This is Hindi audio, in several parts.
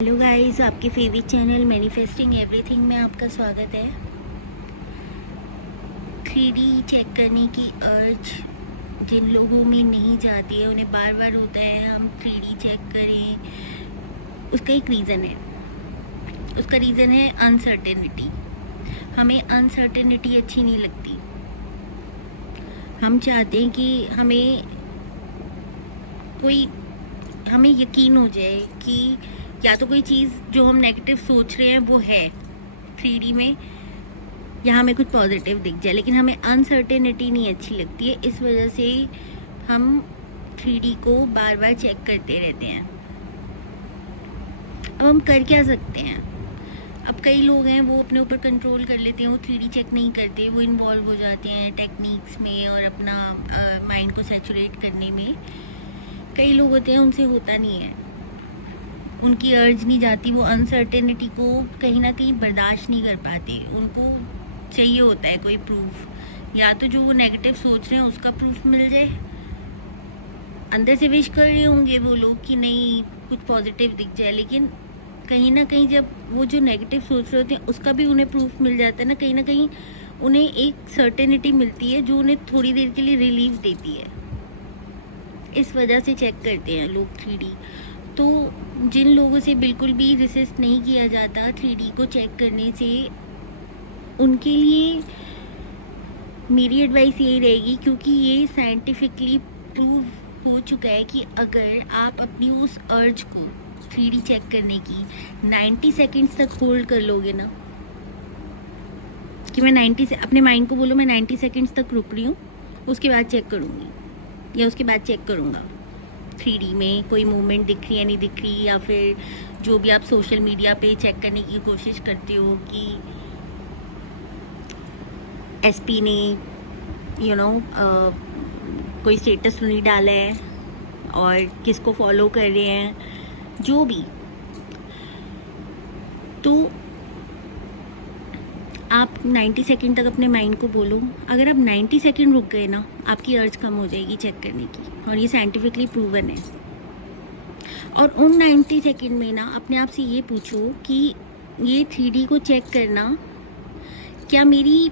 हेलो गाइस, आपके फेवरेट चैनल मैनिफेस्टिंग एवरीथिंग में आपका स्वागत है। 3D चेक करने की अर्ज जिन लोगों में नहीं जाती है, उन्हें बार बार होता है हम 3D चेक करें। उसका एक रीज़न है, उसका रीज़न है अनसर्टेनिटी। हमें अनसर्टेनिटी अच्छी नहीं लगती। हम चाहते हैं कि हमें यकीन हो जाए कि या तो कोई चीज़ जो हम नेगेटिव सोच रहे हैं वो है 3D में, या हमें कुछ पॉजिटिव दिख जाए, लेकिन हमें अनसर्टेनिटी नहीं अच्छी लगती है। इस वजह से हम 3D को बार बार चेक करते रहते हैं। अब हम कर क्या सकते हैं? अब कई लोग हैं वो अपने ऊपर कंट्रोल कर लेते हैं, वो 3D चेक नहीं करते, वो इन्वॉल्व हो जाते हैं टेक्निक्स में और अपना माइंड को सैचुरेट करने में। कई लोग होते हैं उनसे होता नहीं है, उनकी अर्ज नहीं जाती, वो अनसर्टेनिटी को कहीं ना कहीं बर्दाश्त नहीं कर पाते। उनको चाहिए होता है कोई प्रूफ, या तो जो वो नेगेटिव सोच रहे हैं उसका प्रूफ मिल जाए। अंदर से विश कर रहे होंगे वो लोग कि नहीं कुछ पॉजिटिव दिख जाए, लेकिन कहीं ना कहीं जब वो जो नेगेटिव सोच रहे होते हैं उसका भी उन्हें प्रूफ मिल जाता है ना, कहीं ना कहीं उन्हें एक सर्टेनिटी मिलती है जो उन्हें थोड़ी देर के लिए रिलीफ देती है। इस वजह से चेक करते हैं लोग 3D। तो जिन लोगों से बिल्कुल भी रेसिस्ट नहीं किया जाता 3D को चेक करने से, उनके लिए मेरी एडवाइस यही रहेगी, क्योंकि ये साइंटिफिकली प्रूव हो चुका है कि अगर आप अपनी उस अर्ज को 3D चेक करने की 90 सेकेंड्स तक होल्ड कर लोगे ना, कि मैं 90 से अपने माइंड को बोलो मैं 90 सेकेंड्स तक रुक रही हूँ, उसके बाद चेक करूँगी या उसके बाद चेक करूँगा 3D में कोई मूवमेंट दिख रही है नहीं दिख रही, या फिर जो भी आप सोशल मीडिया पे चेक करने की कोशिश करते हो कि एसपी ने कोई स्टेटस नहीं डाला है और किसको फॉलो कर रहे हैं, जो भी। तो आप 90 सेकंड तक अपने माइंड को बोलो। अगर आप 90 सेकंड रुक गए ना, आपकी अर्ज कम हो जाएगी चेक करने की, और ये साइंटिफिकली प्रूवन है। और उन 90 सेकंड में ना अपने आप से ये पूछो कि ये 3D को चेक करना क्या मेरी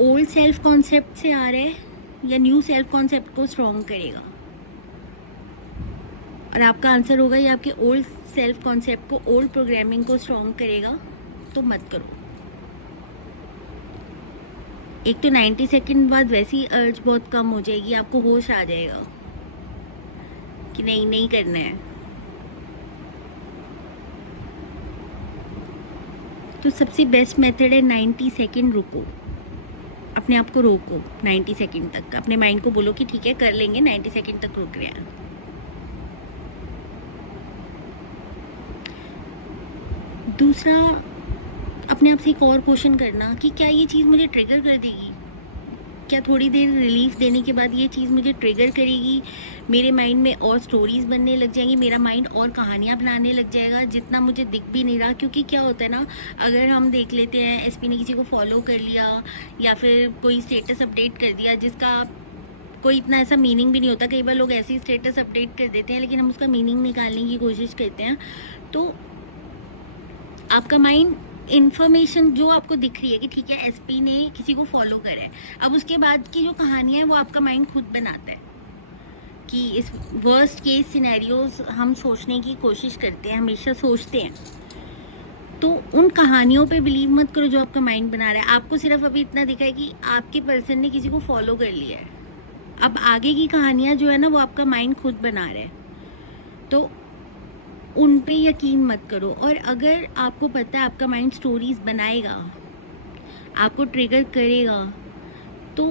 ओल्ड सेल्फ कॉन्सेप्ट से आ रहा है या न्यू सेल्फ कॉन्सेप्ट को स्ट्रॉन्ग करेगा। और आपका आंसर होगा ये आपके ओल्ड सेल्फ कॉन्सेप्ट को, ओल्ड प्रोग्रामिंग को स्ट्रॉन्ग करेगा, तो मत करो। एक तो 90 सेकंड बाद वैसी अर्ज बहुत कम हो जाएगी, आपको होश आ जाएगा कि नहीं करना है। तो सबसे बेस्ट मेथड है 90 सेकंड रुको, अपने आप को रोको 90 सेकंड तक। अपने माइंड को बोलो कि ठीक है कर लेंगे, 90 सेकंड तक रुक रहे हैं। दूसरा, अपने आप से एक और क्वेश्चन करना कि क्या ये चीज़ मुझे ट्रिगर कर देगी, क्या थोड़ी देर रिलीफ देने के बाद ये चीज़ मुझे ट्रिगर करेगी, मेरे माइंड में और स्टोरीज बनने लग जाएंगी, मेरा माइंड और कहानियाँ बनाने लग जाएगा जितना मुझे दिख भी नहीं रहा। क्योंकि क्या होता है ना, अगर हम देख लेते हैं एसपी ने किसी को फॉलो कर लिया या फिर कोई स्टेटस अपडेट कर दिया जिसका कोई इतना ऐसा मीनिंग भी नहीं होता, कई बार लोग ऐसे ही स्टेटस अपडेट कर देते हैं लेकिन हम उसका मीनिंग निकालने की कोशिश करते हैं। तो आपका माइंड इन्फॉर्मेशन जो आपको दिख रही है कि ठीक है एसपी ने किसी को फॉलो करा है, अब उसके बाद की जो कहानियाँ हैं वो आपका माइंड खुद बनाता है कि इस वर्स्ट केस सिनेरियोज हम सोचने की कोशिश करते हैं, हमेशा सोचते हैं। तो उन कहानियों पे बिलीव मत करो जो आपका माइंड बना रहा है। आपको सिर्फ अभी इतना दिखा है कि आपके पर्सन ने किसी को फॉलो कर लिया है, अब आगे की कहानियाँ जो है ना वो आपका माइंड खुद बना रहा है, तो उन पे यकीन मत करो। और अगर आपको पता है आपका माइंड स्टोरीज बनाएगा, आपको ट्रिगर करेगा, तो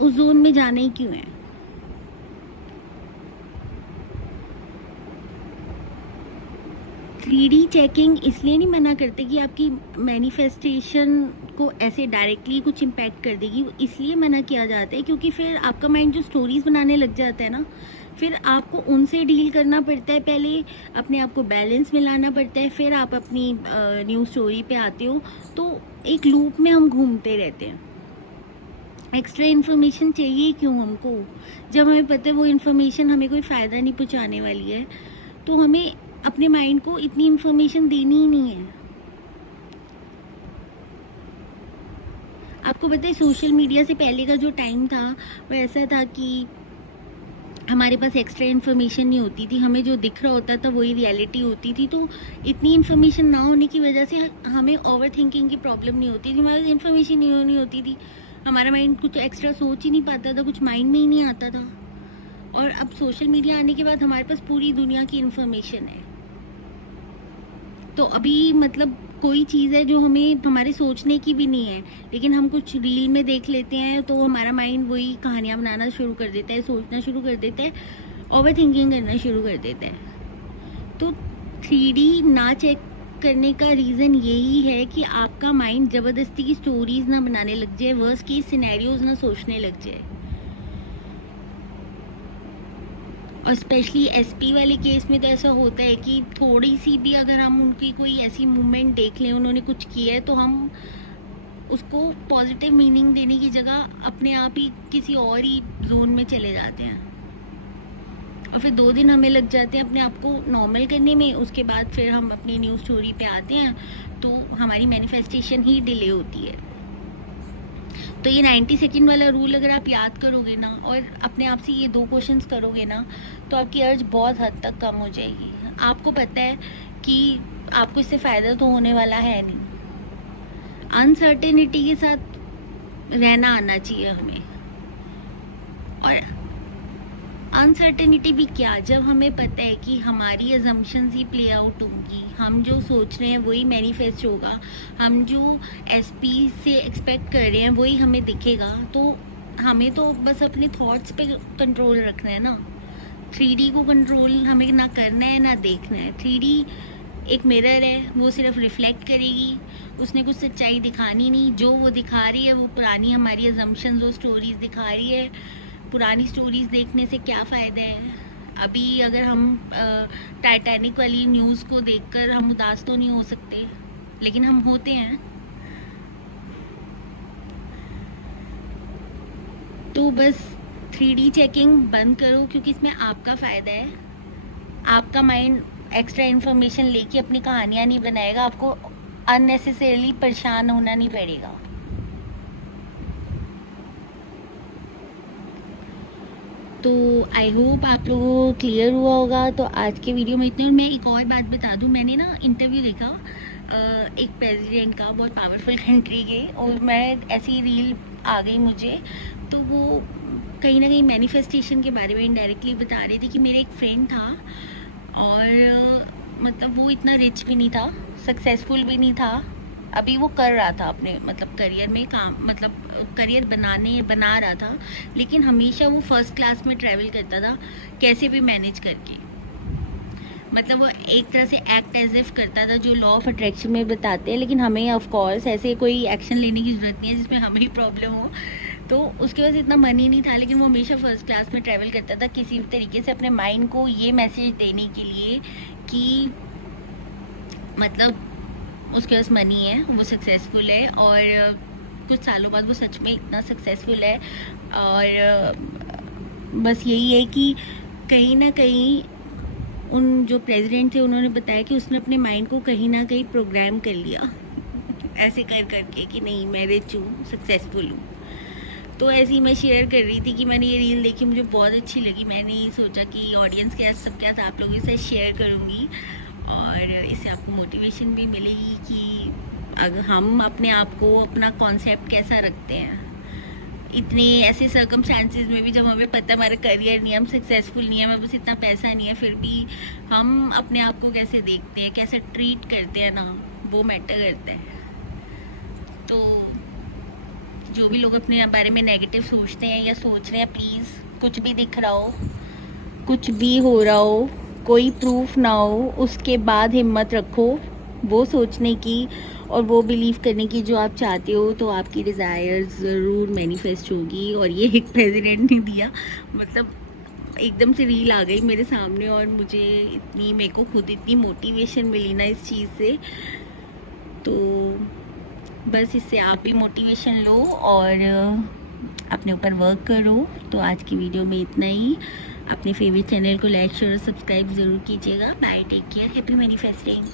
उस जोन में जाना ही क्यों है। थ्री डी चेकिंग इसलिए नहीं मना करते कि आपकी मैनिफेस्टेशन को ऐसे डायरेक्टली कुछ इम्पैक्ट कर देगी, इसलिए मना किया जाता है क्योंकि फिर आपका माइंड जो स्टोरीज बनाने लग जाता है ना, फिर आपको उनसे डील करना पड़ता है, पहले अपने आप को बैलेंस में लाना पड़ता है, फिर आप अपनी न्यू स्टोरी पे आते हो। तो एक लूप में हम घूमते रहते हैं। एक्स्ट्रा इन्फॉर्मेशन चाहिए क्यों हमको, जब हमें पता है वो इन्फॉर्मेशन हमें कोई फ़ायदा नहीं पहुंचाने वाली है। तो हमें अपने माइंड को इतनी इन्फॉर्मेशन देनी ही नहीं है। आपको पता है सोशल मीडिया से पहले का जो टाइम था वो ऐसा था कि हमारे पास एक्स्ट्रा इन्फॉर्मेशन नहीं होती थी, हमें जो दिख रहा होता था वही रियलिटी होती थी। तो इतनी इन्फॉर्मेशन ना होने की वजह से हमें ओवर थिंकिंग की प्रॉब्लम नहीं होती थी, हमारे पास इन्फॉर्मेशन नहीं होती थी, हमारा माइंड कुछ एक्स्ट्रा सोच ही नहीं पाता था, कुछ माइंड में ही नहीं आता था। और अब सोशल मीडिया आने के बाद हमारे पास पूरी दुनिया की इन्फॉर्मेशन है। तो अभी मतलब कोई चीज़ है जो हमें हमारे सोचने की भी नहीं है, लेकिन हम कुछ रील में देख लेते हैं तो हमारा माइंड वही कहानियाँ बनाना शुरू कर देता है, सोचना शुरू कर देता है, ओवर थिंकिंग करना शुरू कर देता है। तो 3D ना चेक करने का रीज़न यही है कि आपका माइंड ज़बरदस्ती की स्टोरीज ना बनाने लग जाए, वर्स्ट केस सिनेरियोज ना सोचने लग जाए। और स्पेशली एसपी वाले केस में तो ऐसा होता है कि थोड़ी सी भी अगर हम उनकी कोई ऐसी मूवमेंट देख लें, उन्होंने कुछ किया है, तो हम उसको पॉजिटिव मीनिंग देने की जगह अपने आप ही किसी और ही जोन में चले जाते हैं। और फिर 2 दिन हमें लग जाते हैं अपने आप को नॉर्मल करने में, उसके बाद फिर हम अपनी न्यू स्टोरी पे आते हैं तो हमारी मैनिफेस्टेशन ही डिले होती है। तो ये 90 सेकेंड वाला रूल अगर आप याद करोगे ना और अपने आप से ये 2 क्वेश्चंस करोगे ना, तो आपकी अर्ज बहुत हद तक कम हो जाएगी। आपको पता है कि आपको इससे फ़ायदा तो होने वाला है नहीं। अनसर्टेनिटी के साथ रहना आना चाहिए हमें। और अनसर्टेनिटी भी क्या, जब हमें पता है कि हमारी अजम्पशंस ही प्ले आउट होंगी, हम जो सोच रहे हैं वही मैनिफेस्ट होगा, हम जो एसपी से एक्सपेक्ट कर रहे हैं वही हमें दिखेगा, तो हमें तो बस अपने थॉट्स पे कंट्रोल रखना है ना। 3D को कंट्रोल हमें ना करना है ना देखना है। 3D एक मिरर है, वो सिर्फ रिफ्लेक्ट करेगी, उसने कुछ सच्चाई दिखानी नहीं। जो वो दिखा रही है वो पुरानी हमारी अजम्पशंस, वो स्टोरीज दिखा रही है। पुरानी स्टोरीज़ देखने से क्या फ़ायदे हैं। अभी अगर हम टाइटैनिक वाली न्यूज़ को देखकर हम उदास तो नहीं हो सकते, लेकिन हम होते हैं। तो बस 3D चेकिंग बंद करो, क्योंकि इसमें आपका फ़ायदा है। आपका माइंड एक्स्ट्रा इन्फॉर्मेशन लेके अपनी कहानियाँ नहीं बनाएगा, आपको अननेसेसरीली परेशान होना नहीं पड़ेगा। तो आई होप आप लोगों को क्लियर हुआ होगा। तो आज के वीडियो में इतने। और मैं एक और बात बता दूं, मैंने ना इंटरव्यू देखा एक प्रेसिडेंट का, बहुत पावरफुल कंट्री के, और मैं ऐसी रील आ गई मुझे, तो वो कहीं ना कहीं मैनिफेस्टेशन के बारे में इनडायरेक्टली बता रही थी कि मेरा एक फ्रेंड था और मतलब वो इतना रिच भी नहीं था, सक्सेसफुल भी नहीं था, अभी वो कर रहा था अपने मतलब करियर में काम, मतलब करियर बना रहा था, लेकिन हमेशा वो फर्स्ट क्लास में ट्रैवल करता था, कैसे भी मैनेज करके। मतलब वो एक तरह से एक्ट एज इफ करता था, जो लॉ ऑफ अट्रैक्शन में बताते हैं, लेकिन हमें ऑफ कोर्स ऐसे कोई एक्शन लेने की ज़रूरत नहीं है जिसमें हमें ही प्रॉब्लम हो। तो उसके पास इतना मनी नहीं था, लेकिन वो हमेशा फर्स्ट क्लास में ट्रैवल करता था, किसी भी तरीके से अपने माइंड को ये मैसेज देने के लिए कि मतलब उसके पास मनी है, वो सक्सेसफुल है, और कुछ सालों बाद वो सच में इतना सक्सेसफुल है। और बस यही है कि कहीं ना कहीं उन जो प्रेसिडेंट थे उन्होंने बताया कि उसने अपने माइंड को कहीं ना कहीं प्रोग्राम कर लिया ऐसे कर करके कि नहीं मैं रिच हूँ, सक्सेसफुल हूँ। तो ऐसे ही मैं शेयर कर रही थी कि मैंने ये रील देखी, मुझे बहुत अच्छी लगी। मैंने सोचा कि ऑडियंस के साथ सब क्या था आप लोगों के साथ शेयर करूँगी, और इससे आपको मोटिवेशन भी मिलेगी कि अगर हम अपने आप को, अपना कॉन्सेप्ट कैसा रखते हैं इतने ऐसे सर्कमस्टांसिस में भी, जब हमें पता है हमारा करियर नहीं है, हम सक्सेसफुल नहीं है, हमें बस इतना पैसा नहीं है, फिर भी हम अपने आप को कैसे देखते हैं, कैसे ट्रीट करते हैं ना, वो मैटर करता है। तो जो भी लोग अपने बारे में नेगेटिव सोचते हैं या सोच रहे हैं, प्लीज़ कुछ भी दिख रहा हो, कुछ भी हो रहा हो, कोई प्रूफ ना हो, उसके बाद हिम्मत रखो वो सोचने की और वो बिलीव करने की जो आप चाहते हो, तो आपकी डिज़ायर ज़रूर मैनिफेस्ट होगी। और ये एक प्रेसिडेंट ने दिया, मतलब एकदम से रील आ गई मेरे सामने, और मुझे इतनी, मेरे को खुद इतनी मोटिवेशन मिली ना इस चीज़ से। तो बस इससे आप भी मोटिवेशन लो और अपने ऊपर वर्क करो। तो आज की वीडियो में इतना ही। अपने फेवरेट चैनल को लाइक शेयर और सब्सक्राइब ज़रूर कीजिएगा। Bye, take care, happy manifesting.